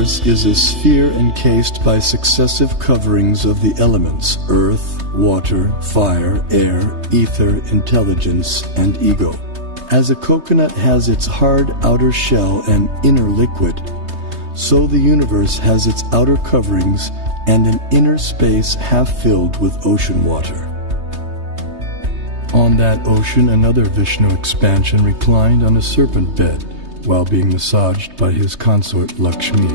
universe is a sphere encased by successive coverings of the elements earth, water, fire, air, ether, intelligence, and ego. As a coconut has its hard outer shell and inner liquid, so the universe has its outer coverings and an inner space half filled with ocean water. On that ocean, another Vishnu expansion reclined on a serpent bed while being massaged by his consort Lakshmi.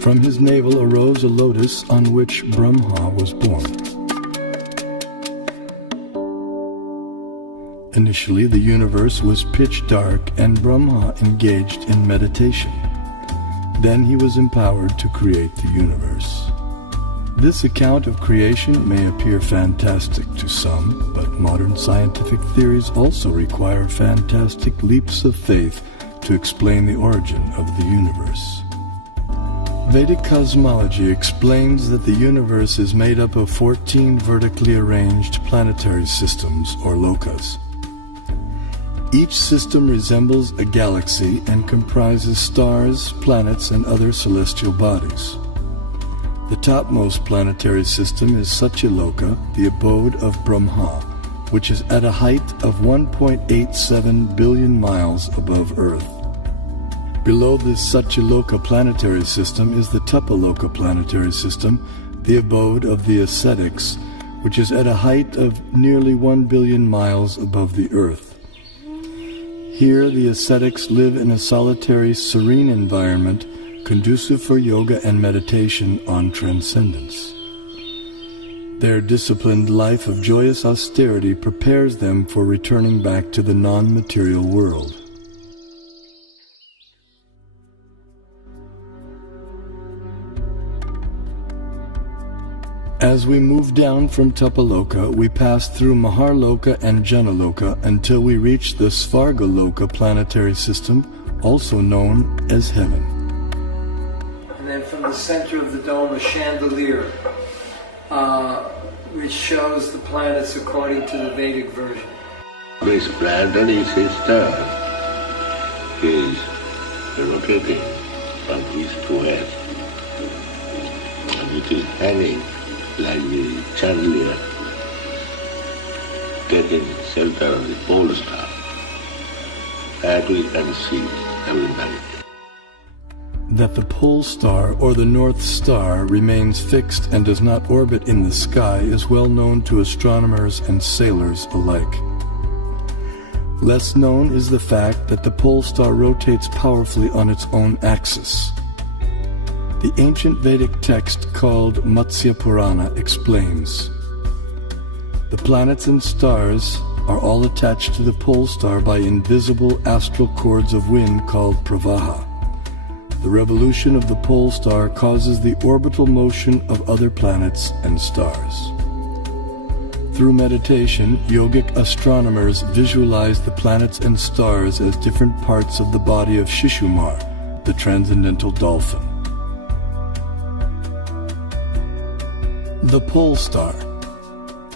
From his navel arose a lotus on which Brahma was born. Initially, the universe was pitch dark and Brahma engaged in meditation. Then he was empowered to create the universe. This account of creation may appear fantastic to some, but modern scientific theories also require fantastic leaps of faith to explain the origin of the universe. Vedic cosmology explains that the universe is made up of 14 vertically arranged planetary systems, or lokas. Each system resembles a galaxy and comprises stars, planets, and other celestial bodies. The topmost planetary system is Satyaloka, the abode of Brahma, which is at a height of 1.87 billion miles above Earth. Below this Satyaloka planetary system is the Tapaloka planetary system, the abode of the ascetics, which is at a height of nearly 1 billion miles above the Earth. Here, the ascetics live in a solitary, serene environment conducive for yoga and meditation on transcendence. Their disciplined life of joyous austerity prepares them for returning back to the non-material world. As we move down from Tapaloka, we pass through Maharloka and Janaloka until we reach the Svargaloka planetary system, also known as heaven. And then from the center of the dome, a chandelier, which shows the planets according to the Vedic version. This planet is a star, is rotating from east to west, and it is hanging like the chandelier, getting shelter of the pole star, that we can see every night. That the pole star or the North Star remains fixed and does not orbit in the sky is well known to astronomers and sailors alike. Less known is the fact that the pole star rotates powerfully on its own axis. The ancient Vedic text called Matsya Purana explains, the planets and stars are all attached to the pole star by invisible astral cords of wind called pravaha. The revolution of the pole star causes the orbital motion of other planets and stars. Through meditation, yogic astronomers visualize the planets and stars as different parts of the body of Shishumar, the transcendental dolphin. The pole star,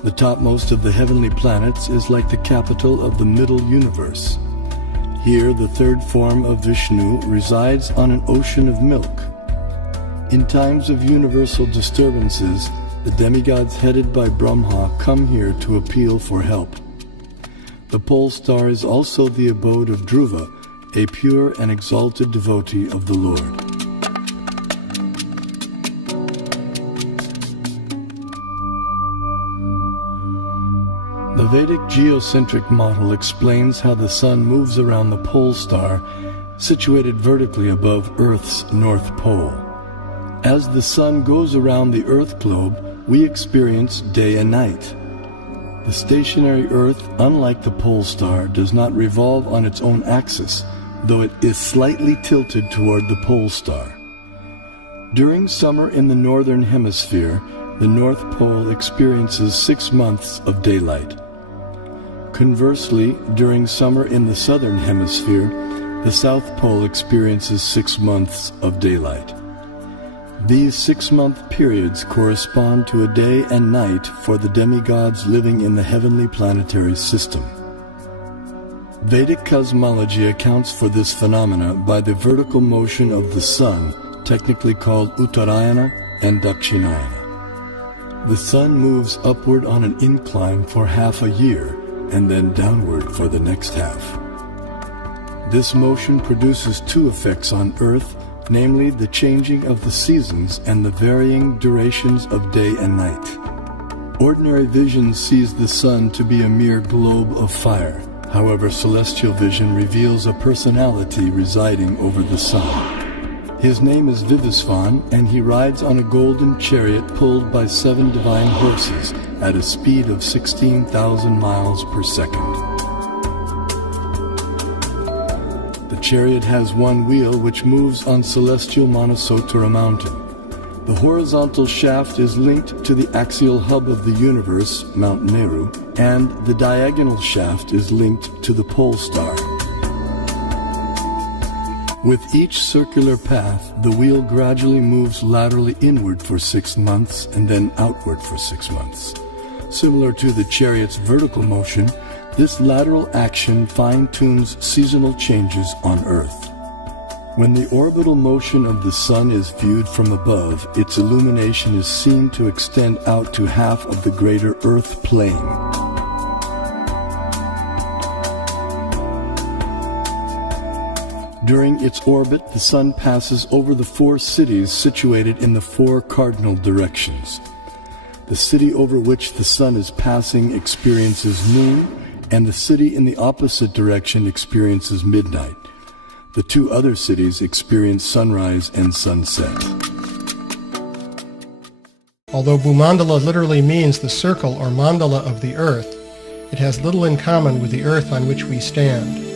the topmost of the heavenly planets, is like the capital of the middle universe. Here, the third form of Vishnu resides on an ocean of milk. In times of universal disturbances, the demigods headed by Brahma come here to appeal for help. The pole star is also the abode of Dhruva, a pure and exalted devotee of the Lord. The Vedic geocentric model explains how the sun moves around the pole star, situated vertically above Earth's north pole. As the sun goes around the Earth globe, we experience day and night. The stationary Earth, unlike the pole star, does not revolve on its own axis, though it is slightly tilted toward the pole star. During summer in the northern hemisphere, the North Pole experiences 6 months of daylight. Conversely, during summer in the southern hemisphere, the South Pole experiences 6 months of daylight. These 6-month periods correspond to a day and night for the demigods living in the heavenly planetary system. Vedic cosmology accounts for this phenomena by the vertical motion of the sun, technically called Uttarayana and Dakshinayana. The sun moves upward on an incline for half a year and then downward for the next half. This motion produces two effects on Earth, namely the changing of the seasons and the varying durations of day and night. Ordinary vision sees the sun to be a mere globe of fire. However, celestial vision reveals a personality residing over the sun. His name is Vivasvan, and he rides on a golden chariot pulled by 7 divine horses at a speed of 16,000 miles per second. The chariot has one wheel which moves on celestial Manasottara mountain. The horizontal shaft is linked to the axial hub of the universe, Mount Meru, and the diagonal shaft is linked to the pole star. With each circular path, the wheel gradually moves laterally inward for 6 months and then outward for 6 months. Similar to the chariot's vertical motion, this lateral action fine-tunes seasonal changes on Earth. When the orbital motion of the sun is viewed from above, its illumination is seen to extend out to half of the greater Earth plane. During its orbit, the sun passes over the 4 cities situated in the 4 cardinal directions. The city over which the sun is passing experiences noon, and the city in the opposite direction experiences midnight. The 2 other cities experience sunrise and sunset. Although Bhumandala literally means the circle or mandala of the earth, it has little in common with the earth on which we stand.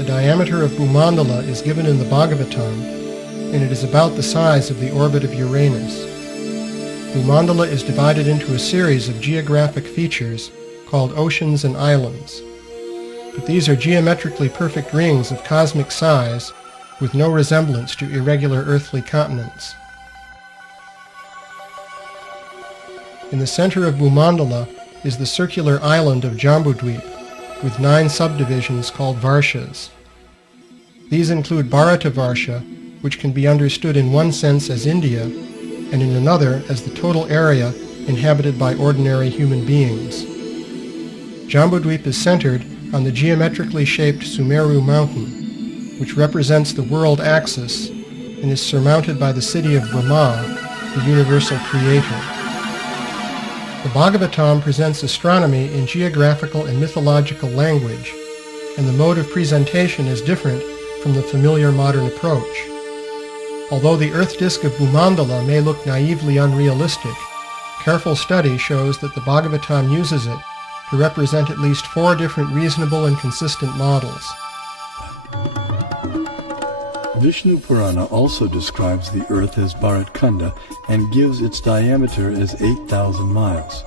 The diameter of Bhumandala is given in the Bhagavatam, and it is about the size of the orbit of Uranus. Bhumandala is divided into a series of geographic features called oceans and islands. But these are geometrically perfect rings of cosmic size with no resemblance to irregular earthly continents. In the center of Bhumandala is the circular island of Jambudvip, with 9 subdivisions called Varshas. These include Bharatavarsha, which can be understood in one sense as India, and in another as the total area inhabited by ordinary human beings. Jambudvip is centered on the geometrically shaped Sumeru mountain, which represents the world axis and is surmounted by the city of Brahma, the universal creator. The Bhagavatam presents astronomy in geographical and mythological language, and the mode of presentation is different from the familiar modern approach. Although the Earth disk of Bhumandala may look naively unrealistic, careful study shows that the Bhagavatam uses it to represent at least 4 different reasonable and consistent models. Vishnu Purana also describes the earth as Bharatkanda and gives its diameter as 8,000 miles.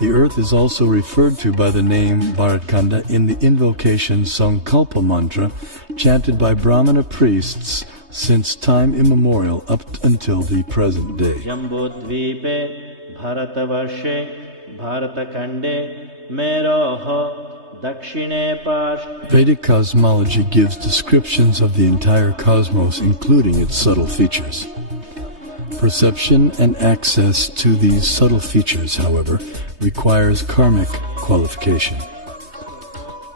The earth is also referred to by the name Bharatkanda in the invocation Sankalpa mantra chanted by Brahmana priests since time immemorial up until the present day. Jambudvipe Bharatavarshe Bharatakande Meroho Dakshine Pash. Vedic cosmology gives descriptions of the entire cosmos, including its subtle features. Perception and access to these subtle features, however, requires karmic qualification.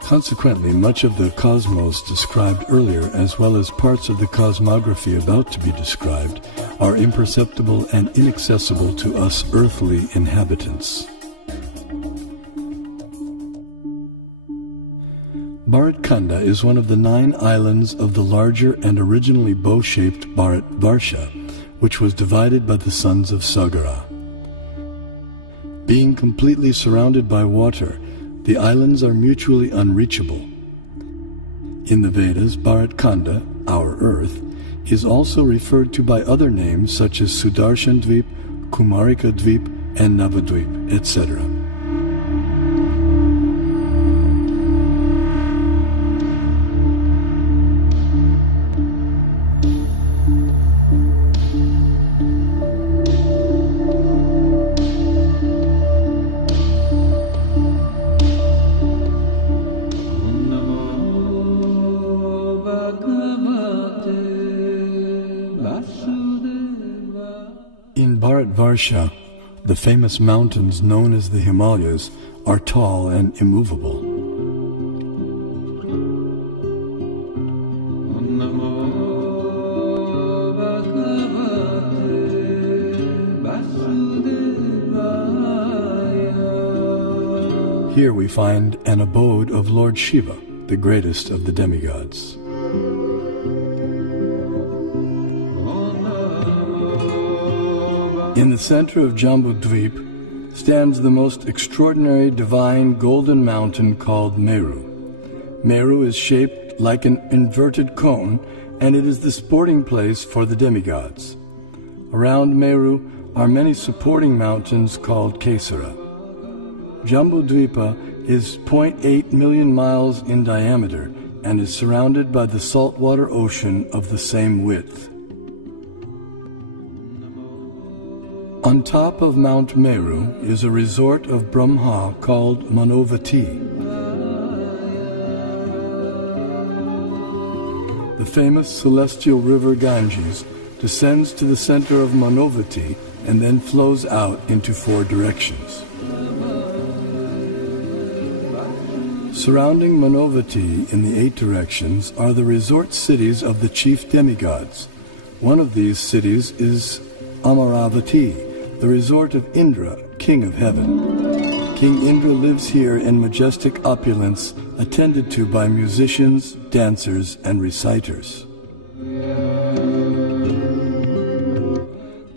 Consequently, much of the cosmos described earlier, as well as parts of the cosmography about to be described, are imperceptible and inaccessible to us earthly inhabitants. Bharatkanda is one of the 9 islands of the larger and originally bow-shaped Bharatvarsha, which was divided by the sons of Sagara. Being completely surrounded by water, the islands are mutually unreachable. In the Vedas, Bharatkanda, our earth, is also referred to by other names such as Sudarshan Dvip, Kumarika Dvip, and Navadvip, etc. Varsha, the famous mountains known as the Himalayas, are tall and immovable. Here we find an abode of Lord Shiva, the greatest of the demigods. In the center of Jambudvip stands the most extraordinary divine golden mountain called Meru. Meru is shaped like an inverted cone, and it is the sporting place for the demigods. Around Meru are many supporting mountains called Kesara. Jambudvipa is 0.8 million miles in diameter and is surrounded by the saltwater ocean of the same width. On top of Mount Meru is a resort of Brahma called Manovati. The famous celestial river Ganges descends to the center of Manovati and then flows out into 4 directions. Surrounding Manovati in the 8 directions are the resort cities of the chief demigods. One of these cities is Amaravati, the resort of Indra, king of heaven. King Indra lives here in majestic opulence, attended to by musicians, dancers, and reciters.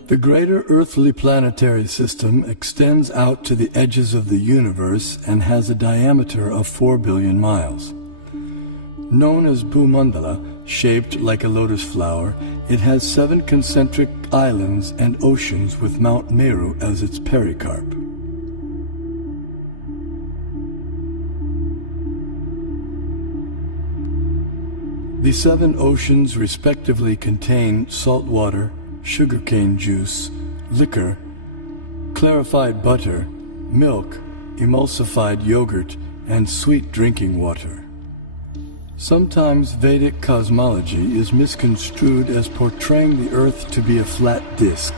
The greater earthly planetary system extends out to the edges of the universe and has a diameter of 4 billion miles. Known as Bhumandala, shaped like a lotus flower, it has 7 concentric islands and oceans with Mount Meru as its pericarp. The 7 oceans respectively contain salt water, sugarcane juice, liquor, clarified butter, milk, emulsified yogurt, and sweet drinking water. Sometimes Vedic cosmology is misconstrued as portraying the earth to be a flat disk.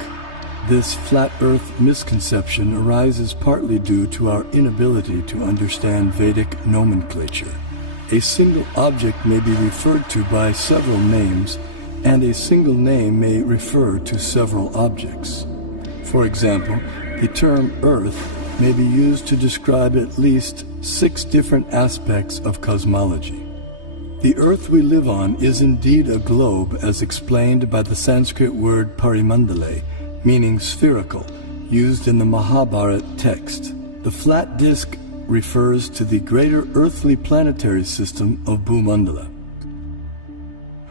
This flat earth misconception arises partly due to our inability to understand Vedic nomenclature. A single object may be referred to by several names, and a single name may refer to several objects. For example, the term Earth may be used to describe at least 6 different aspects of cosmology. The Earth we live on is indeed a globe, as explained by the Sanskrit word parimandale, meaning spherical, used in the Mahabharata text. The flat disk refers to the greater earthly planetary system of Bhumandala.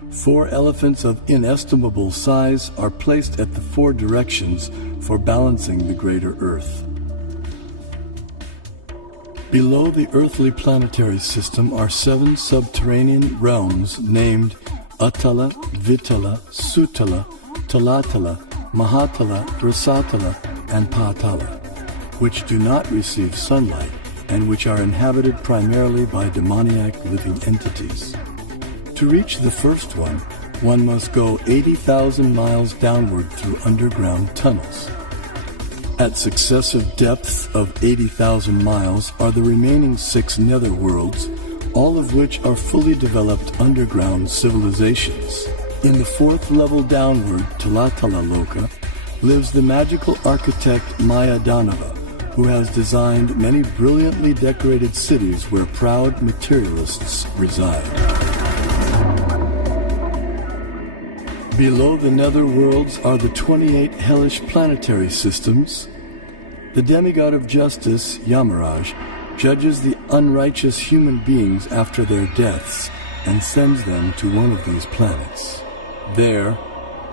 4 elephants of inestimable size are placed at the 4 directions for balancing the greater Earth. Below the earthly planetary system are 7 subterranean realms named Atala, Vitala, Sutala, Talatala, Mahatala, Rasatala, and Patala, which do not receive sunlight and which are inhabited primarily by demoniac living entities. To reach the first one must go 80,000 miles downward through underground tunnels. At successive depths of 80,000 miles are the remaining 6 netherworlds, all of which are fully developed underground civilizations. In the 4th level downward, Talatala Loka, lives the magical architect Maya Danava, who has designed many brilliantly decorated cities where proud materialists reside. Below the netherworlds are the 28 hellish planetary systems. The demigod of justice, Yamaraj, judges the unrighteous human beings after their deaths and sends them to one of these planets. There,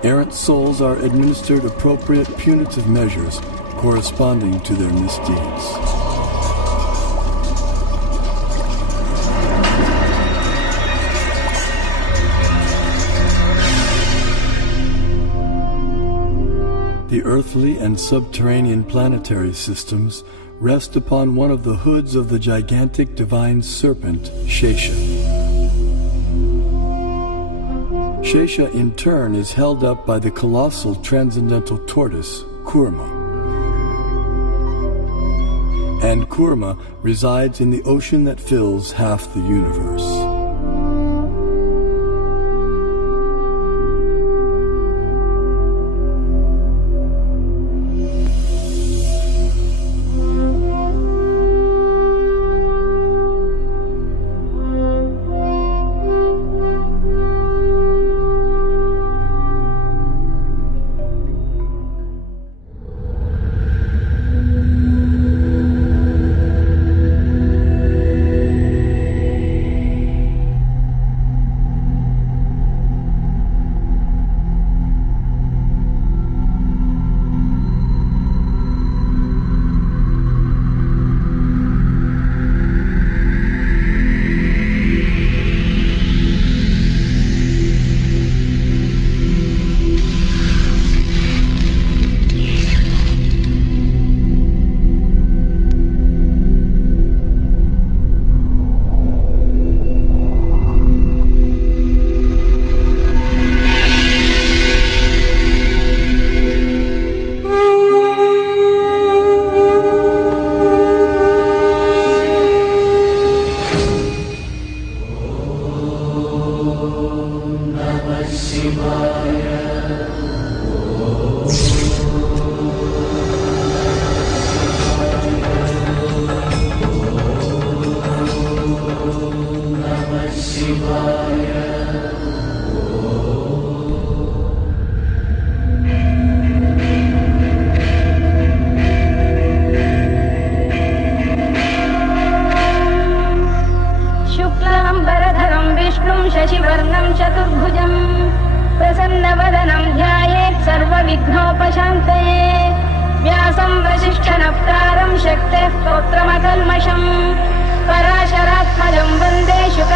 errant souls are administered appropriate punitive measures corresponding to their misdeeds. The earthly and subterranean planetary systems rest upon one of the hoods of the gigantic divine serpent, Shesha. Shesha in turn is held up by the colossal transcendental tortoise, Kurma. and Kurma resides in the ocean that fills half the universe. शशिवर्णं चतुर्भुजं प्रसन्नवदनं ध्यायेत् सर्वविघ्नोपशान्तये व्यासं वसिष्ठनप्तारं शक्तेः पौत्रमकल्मषम् पराशरात्मजं वन्दे शुक